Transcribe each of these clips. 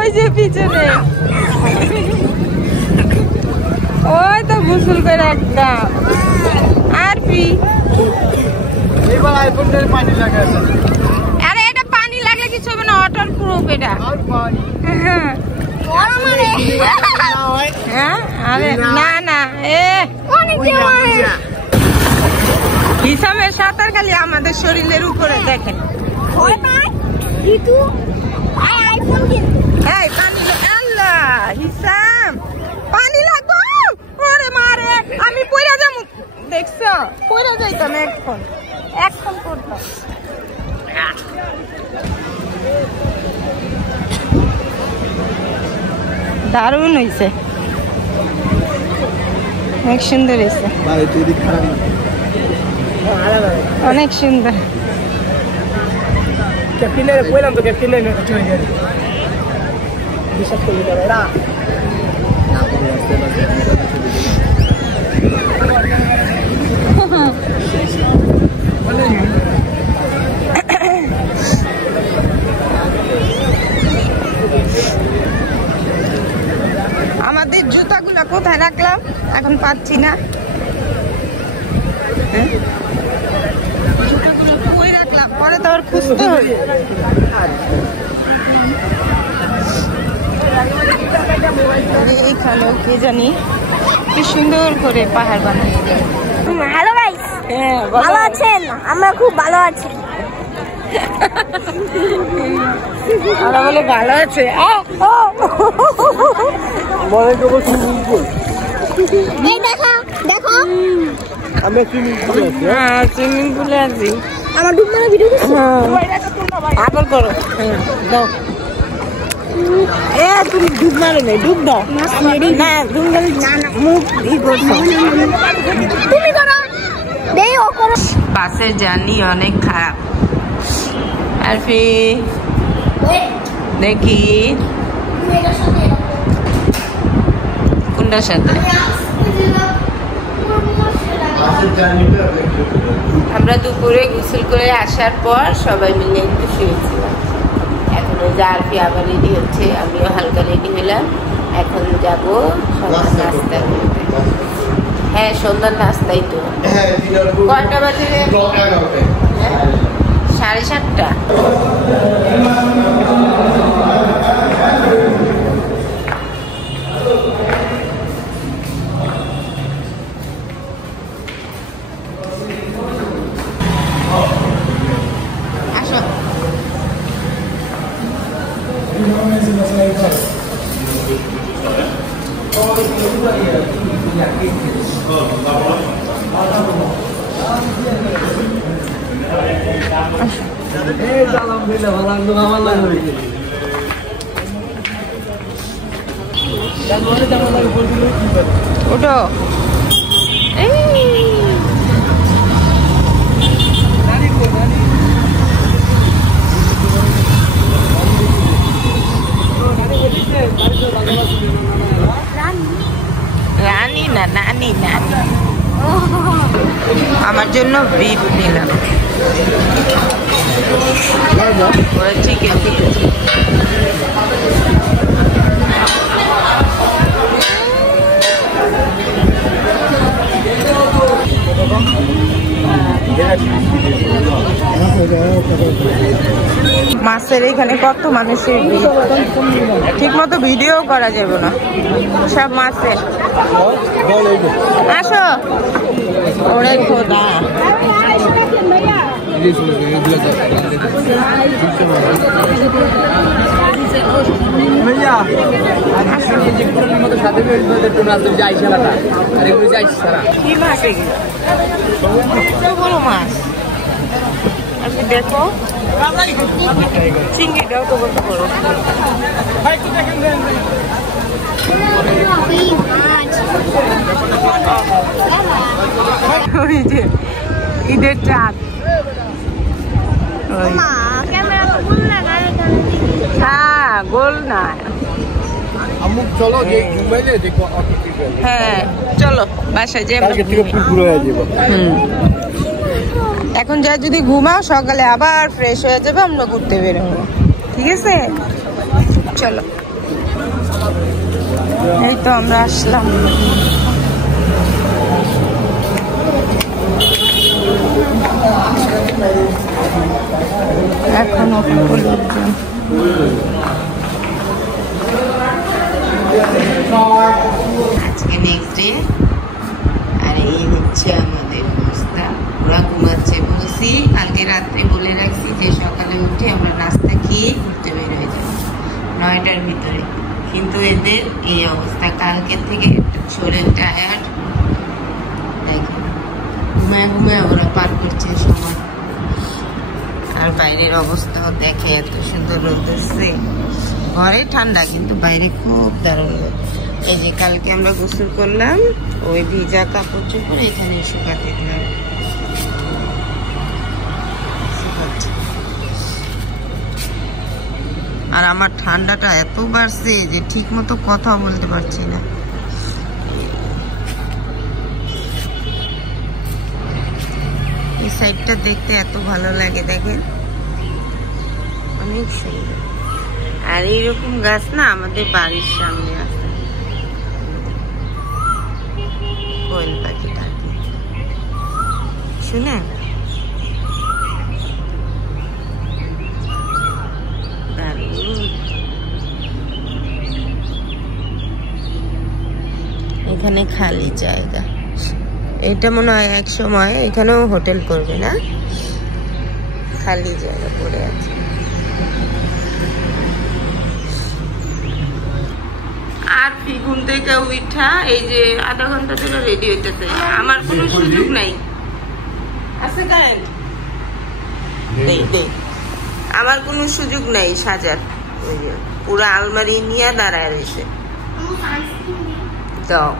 ওই যে পিছনে ওই তো গোসল করে একদম। আর পি আরে এটা পানি লাগলে কিছু হবে না, ওয়াটার প্রুফ এটা। হ্যাঁ আরে না না হিসামের সাঁতার খালি আমাদের শরীরের উপরে দেখেন। আল্লাহ হিসাম পানি লাগবে, ওরে মারে আমি পড়ে যাবো, দেখছো পড়ে যাইতাম এখন করতাম। দারুণ হয়েছে, অনেক সুন্দর হয়েছে, অনেক সুন্দর। আমাদের জুতাগুলো কোথায় রাখলাম এখন পাচ্ছি না, জুতাগুলো কই রাখলাম, পরে তো আর খুঁজতে হবে। এইখানেও কে জানি কি সুন্দর করে পাহাড় বানাই। হ্যালো গাইস, ভালো আছেন? আমরা খুব ভালো আছি। আমরা বলে ভালো আছে। এই দেখো দেখো আমরা সুইমিং পুলে আছি। আমার ডুব মারা ভিডিও করছো? আদর করো, দাও। তুমি ডুব মারো নাই, ডুব দাও না, ডুব না মুখ ই করছো তুমি করো, দেই ও করো। বাসের জার্নি অনেক খারাপ। আরফি দেখি কোনটার সাথে আমরা দুপুরে গোসল করে আসার পর সবাই মিলে একটু শুয়েছিলাম। এখন ওই যে আরফি আবার রেডি হচ্ছে, আমিও হালকা রেডি হলাম। এখন যাব সন্ধ্যার নাস্তা করতে। হ্যাঁ সন্ধ্যার নাস্তাই তো। কয়টা বাজে? 7:30। ওঠো রানী না নানি নানি। আমার জন্য বিফ নিলাম, চিকেন। ঠিক আছে মাছের এখানে কত মানুষের ঠিক মতো ভিডিও করা যাবে না, সব মাছের। আসো ওরে খোদা, কি মাছ এগুলো? বড় মাছ। আচ্ছা দেখো চিংড়িটাও তো বলতে পারো। ওই যে ঈদের চাঁদ, হ্যাঁ গোল না। হ্যাঁ চলো বাসায় যে এখন যা যদি ঘুমাও সকালে আবার ফ্রেশ হয়ে যাবে, আমরা ঘুরতে বেরোবো। ঠিক আছে চলো। এই তো আমরা আসলাম। এখনো লোকজন। আজকে নেক্সট ডে, আর এই হচ্ছে আমাদের অবস্থা। ওরা ঘুমাচ্ছে, বলছি কালকে রাত্রে বলে রাখছি যে সকালে উঠে আমরা নাস্তা খেয়ে ঘুরতে বের হয়ে যাবো 9টার ভিতরে, কিন্তু এদের এই অবস্থা। কালকে থেকে শরীর টায়ার্ড, দেখেন ঘুমায় ঘুমায় ওরা পার করছে সময়। আর বাইরের অবস্থাও দেখে, এত সুন্দর রোদ হচ্ছে। ঘরে ঠান্ডা, কিন্তু বাইরে খুব দারুণ রোদ। এই যে কালকে আমরা গোসল করলাম, ওই ভিজা কাপড় চোপড় এখানে শুকাতে দিলাম। আর আমার ঠান্ডাটা এত বাড়ছে যে ঠিক মতো কথা বলতে পারছি না। এই সাইডটা দেখতে এত ভালো লাগে, দেখেন অনেক সুন্দর। আর এইরকম গাছ না আমাদের বাড়ির সামনে আছে। কোয়েল পাখি ডাকে, শুনেন? এখানে খালি জায়গা, এটা মনে হয় এক সময় এখানেও হোটেল করবে না, খালি জায়গা পড়ে আছে। আর ঘুম থেকে উঠা এই যে আধা ঘন্টা ধরে রেডি হইতেছে, আমার কোনো সুযোগ নাই। আছে কারেন্ট? আমার কোনো সুযোগ নাই সাজার। পুরো আলমারি নিয়ে দাঁড়ায় রয়েছে। দাও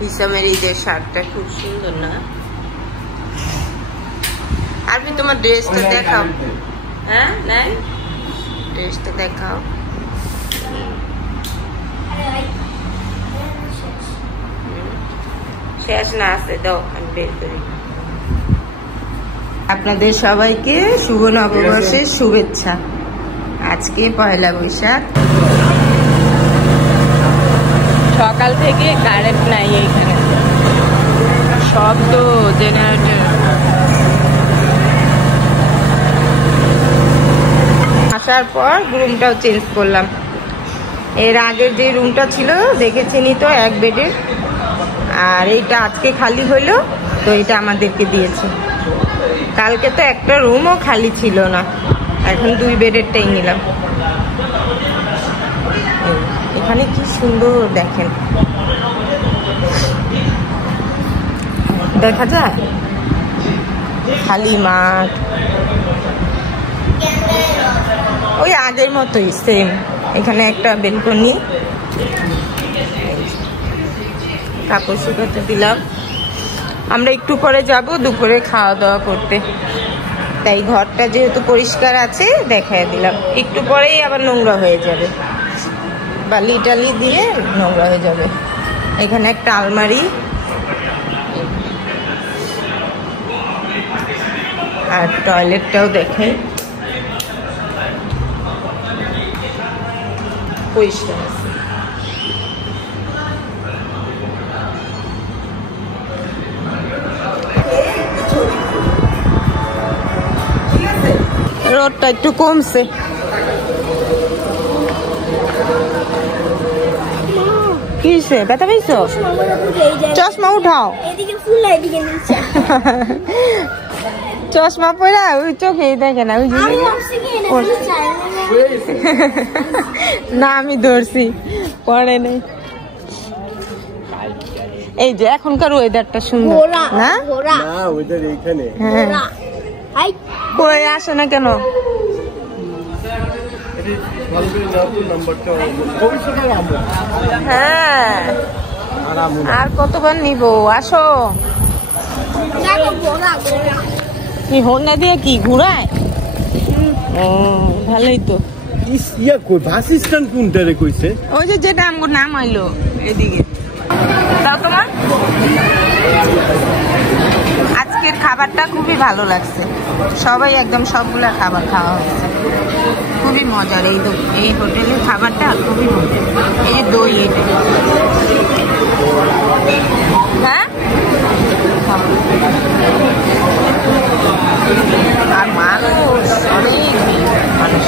হিসামের ঈদের শার্টটা খুব সুন্দর না? আর তোমার ড্রেসটা দেখাও। হ্যাঁ নাই, ড্রেসটা দেখাও। শেষ না আছে, দাও আমি বের করি। আপনাদের সবাইকে শুভ নববর্ষের শুভেচ্ছা। আজকে পয়লা বৈশাখ। সকাল থেকে কারেন্ট নাই এইখানে, শব্দ জেনারেটর। আসার পর রুমটাও চেঞ্জ করলাম। এর আগের যে রুমটা ছিল দেখেছেনই তো, এক বেডের, আর এইটা আজকে খালি হলো, তো এটা আমাদেরকে দিয়েছে। কালকে তো একটা রুমও খালি ছিল না, এখন 2 বেডেরটাই নিলাম। এখানে কি সুন্দর দেখেন, দেখা যায় খালি মাঠ, ওই আগের মতোই সেম। এখানে একটা বেলকনি, কাপড় শুকাতে দিলাম। আমরা একটু পরে যাব দুপুরে খাওয়া দাওয়া করতে, তাই ঘরটা যেহেতু পরিষ্কার আছে দেখায় দিলাম। একটু পরেই আবার নোংরা হয়ে যাবে, বালি টালি দিয়ে নোংরা হয়ে যাবে। এখানে একটা আলমারি, আর টয়লেটটাও দেখাই, পরিষ্কার আছে। রোদটা একটু কমছে। কি হয়েছে, ব্যথা পেয়েছো? চশমা উঠাও। চশমা পরা ওই চোখেই দেখে না। না আমি ধরছি, পরে নেই। এই যে এখনকার ওয়েদারটা সুন্দর না? কই আসে না কেন? হ্যাঁ, আর কতবার নিব? আসো। কি হোন্ডা দিয়ে কি ঘুরায়? ও ভালোই তো। বাস স্ট্যান্ড কোনটা রে কইছে? ওই যে যেটা আমার নাম হইলো এদিকে। দাও তোমার। আজকের খাবারটা খুবই ভালো লাগছে, সবাই একদম সবগুলা খাবার খাওয়া হয়েছে, খুবই মজার। এই হোটেলের খাবারটা খুবই মজার। এই যে দই, এটা হ্যাঁ, আর মানুষ অনেক মানুষ।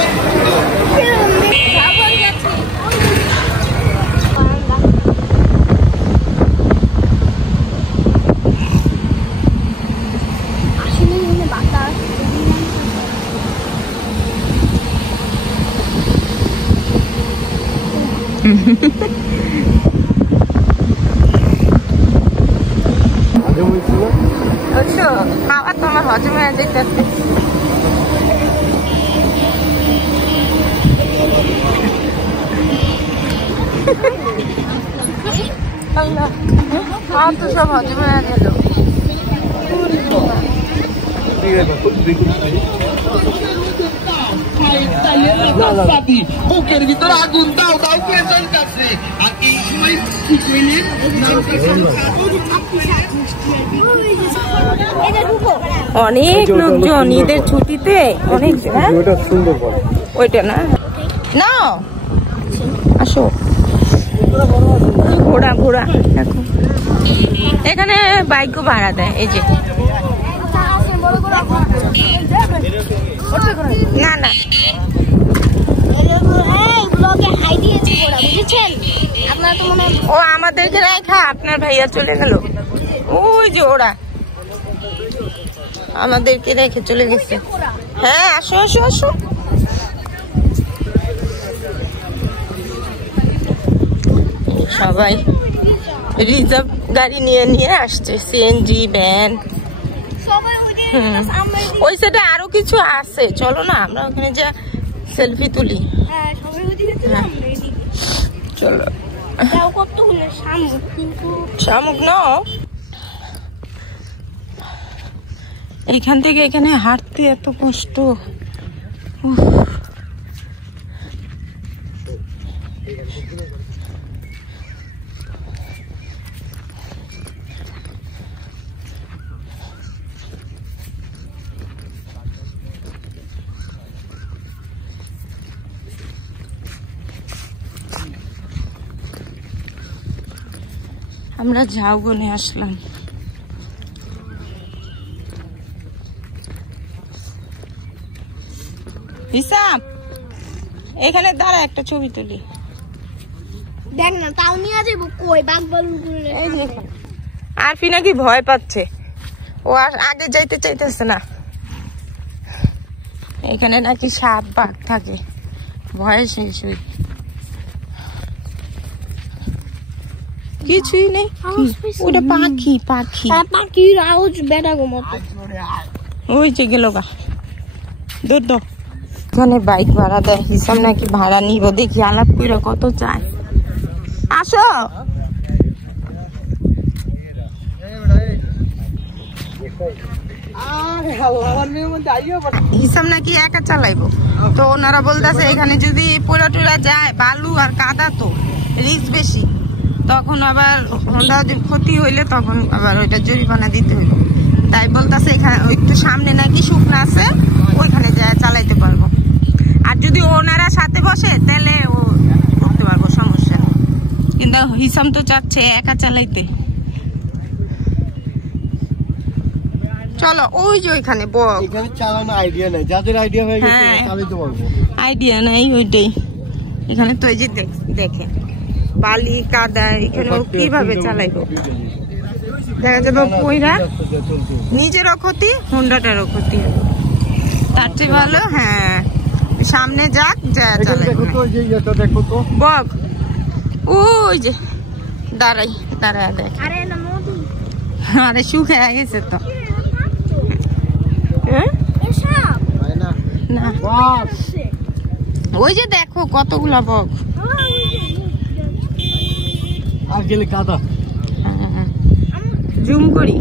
খাওয়া তো আমার হজম হয়ে যেতেছে। খাওয়া তো সব হজম হয়ে গেল। বুকের ভিতরে আগুন দাও দাও করে জ্বলতেছে, আর এই সময় কি কইলেন? অনেক লোকজন ঈদের ছুটিতে, অনেক সুন্দর। ওইটা না না, আসো ঘোড়া ঘোড়া দেখো, এখানে বাইকও ভাড়া দেয়। এই যে না না, ও আমাদেরকে রাখা, আপনার ভাইয়া চলে গেল। ওই যে ওরা আমাদেরকে রেখে চলে গেছে। হ্যাঁ আসো আসো আসো। সবাই রিজার্ভ গাড়ি নিয়ে নিয়ে আসছে, সিএনজি ভ্যান। ওই সাইডে আরো কিছু আছে, চলো না আমরা ওখানে যা সেলফি তুলি। চলো শামুক ন, এখান থেকে এখানে হাঁটতে এত কষ্ট। আমরা ঝাউবনে আসলাম। হিসাব এখানে দাঁড়া, একটা ছবি তুলি। দেখ না, তাও নিয়ে যাবো কই বাঘবালু। আর ফি নাকি ভয় পাচ্ছে, ও আর আগে যাইতে চাইতেছে না। এখানে নাকি সাপ বাঘ থাকে, ভয়ে শেষ হই। কিছুই নেই, ওটা পাখি পাখি পাখির আওয়াজ বেড়া গো মতো। ওই যে গেল গা, দূর দো। এখানে বাইক ভাড়া দেয়, হিসাব নাকি ভাড়া নিব, দেখি আলাপ করে কত চায়। আসো হিসাব নাকি একা চালাইবো, তো ওনারা বলতেছে এখানে যদি পোড়া টোড়া যায়, বালু আর কাদা তো রিস্ক বেশি, তখন আবার হোন্ডা ক্ষতি হইলে তখন আবার ওইটা জরিমানা দিতে হইব। তাই বলতেছে এখানে একটু সামনে নাকি শুকনা আছে, ওইখানে যায় চালাইতে পারবো। আর যদি ওনারা সাথে বসে তাহলে ও করতে পারবো, সমস্যা। কিন্তু হিসাম তো চাচ্ছে একা চালাইতে। চলো ওই যে ওইখানে বক, এখানে চালানো আইডিয়া নাই, যাদের আইডিয়া হয়ে গেছে হ্যাঁ, চালাতে পারবো। আইডিয়া নাই ওইটাই। এখানে তো এই যে দেখেন বালি কাদা, এখানে কিভাবে চালাইবো, দেখা যাবে পয়রা নিজেরও ক্ষতি, হোন্ডাটারও ক্ষতি। তার চেয়ে ভালো হ্যাঁ সামনে যাক, যা চালাইবো। বক ওই যে দাঁড়াই দাঁড়ায় দেখ, আরে শুকিয়ে গেছে তো। না ওই যে দেখো কতগুলা বক। আর গেলে কাদা, জুম করি।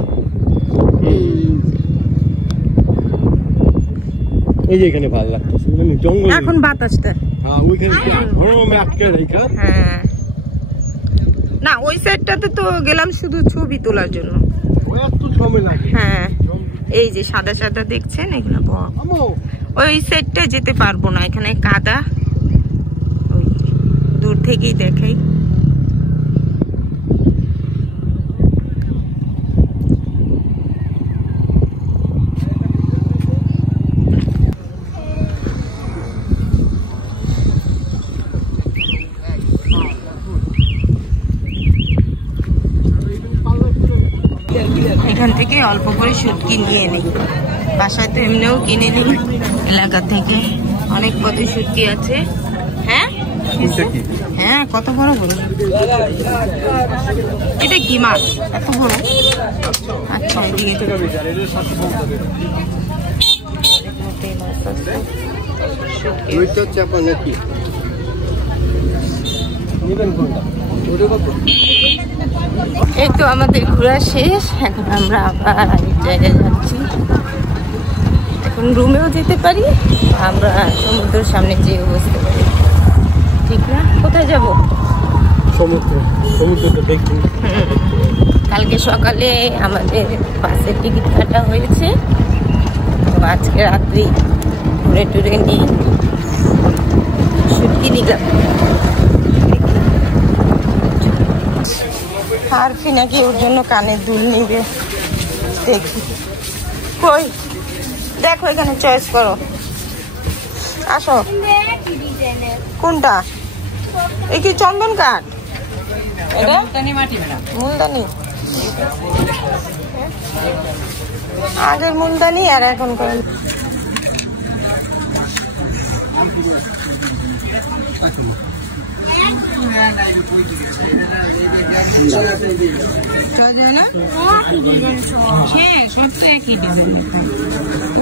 এই যে এখানে ভালো লাগতেছে, জঙ্গল এখন বাতাসটা। হ্যাঁ ওইখানে গরমে আটকে রাখা। হ্যাঁ না ওই সাইডটাতে তো গেলাম শুধু ছবি তোলার জন্য। ওই একটু সময় লাগে। হ্যাঁ এই যে সাদা সাদা দেখছেন, এগুলো বক। ওই সাইডটা যেতে পারবো না, এখানে কাদা। ওই দূর থেকেই দেখাই। এখান থেকে অল্প করে শুটকি নিয়ে নিই, বাসায় তো এমনিও কিনে নিই এলাকা থেকে। অনেক পথে শুটকি আছে। হ্যাঁ হ্যাঁ, কত বড় বড়। এটা কি মাছ এত বড়? আচ্ছা, এদিকে এই তো আমাদের ঘোরা শেষ। এখন আমরা আবার আরেক জায়গায় যাচ্ছি। এখন রুমেও যেতে পারি, আমরা সমুদ্রের সামনে যেয়ে বসতে পারি, ঠিক না? কোথায় যাব? সমুদ্রটা দেখুন। কালকে সকালে আমাদের বাসের টিকিট কাটা হয়েছে, তো আজকে রাত্রি ঘুরে টুরে নিয়ে শুটকি নিলাম। আর নাকি ওর জন্য কানের দুল নিবে, দেখি। কই দেখো, এখানে চয়েস করো, আসো। কোনটা? এই কি চন্দন কাঠ? এটা মুলতানি। আগের মুলতানি আর এখন করে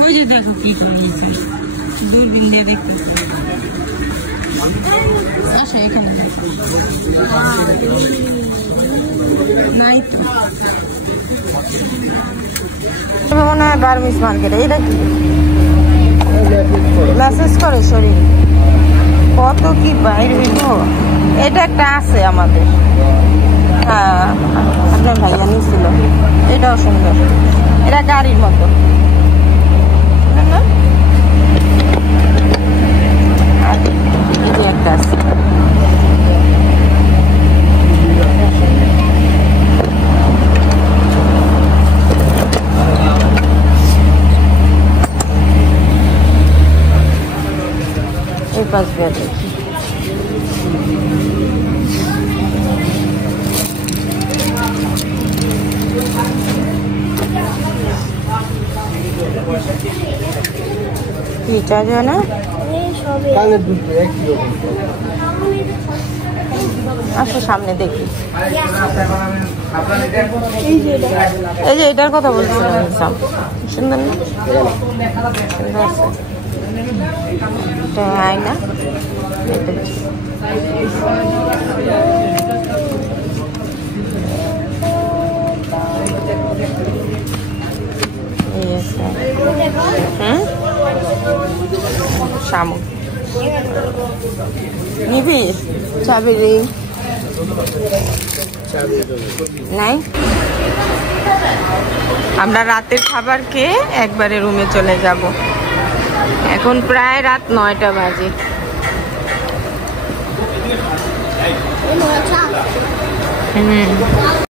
ওই যে দেখো কি করেছে, দূরবীন দিয়ে দেখতে। আসো এখানে, নাই তো মনে হয় বার্মিস মার্কেট। এইটা কি মেসেজ করে শরীর, কত কি বাইরে হইল। এটা একটা আছে আমাদের, হ্যাঁ আপনার ভাইয়া নিয়েছিল, এটাও সুন্দর। এটা গাড়ির মতো একটা আছে। এই পাশ দিয়ে দেখি। কি চার্জ না? আসো সামনে দেখি। এই যে এটার কথা বলছিলাম, সুন্দর না? সুন্দর আছে। এটা আয়না, শামুক নিবি? চাবি রিং নাই। আমরা রাতের খাবার খেয়ে একবারে রুমে চলে যাব। এখন প্রায় রাত 9টা বাজে।